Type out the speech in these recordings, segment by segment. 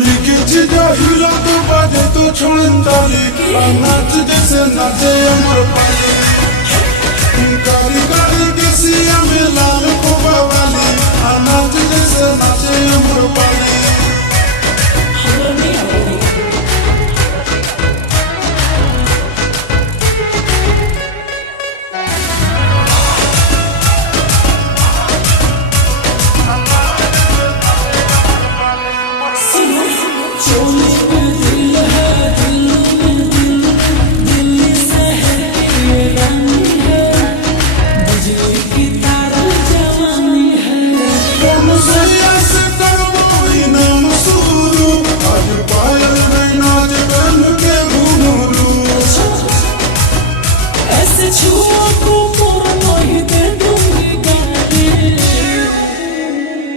हिला तो बाजे तो छोड़न ताली नाच जैसे नाचे अमर पाली कारी कारी केसिया में लाल खोबा वाली नाच जैसे नाचे अमर पाली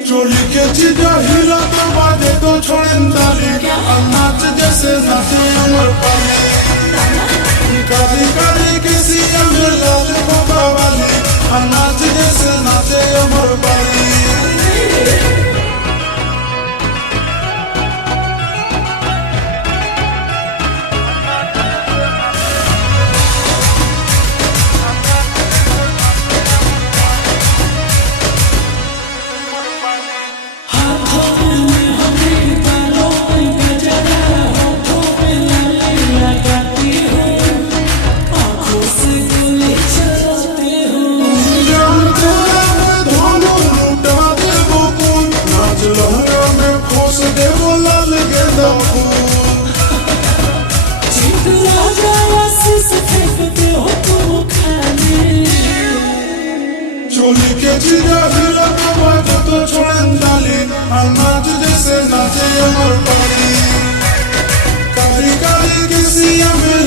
चोली के चीजा हिला तो बाजे तो छोड़न ताली नाच जैसे नाचे अमर पाली कारी कारी केसिया में लाल खोबा वाली नाच जैसे नाचे अमर पाली चोली के चीजा हिला तो बाजे तो छोड़न ताली नाच जैसे नाचे अमर पाली कारी कारी केसिया में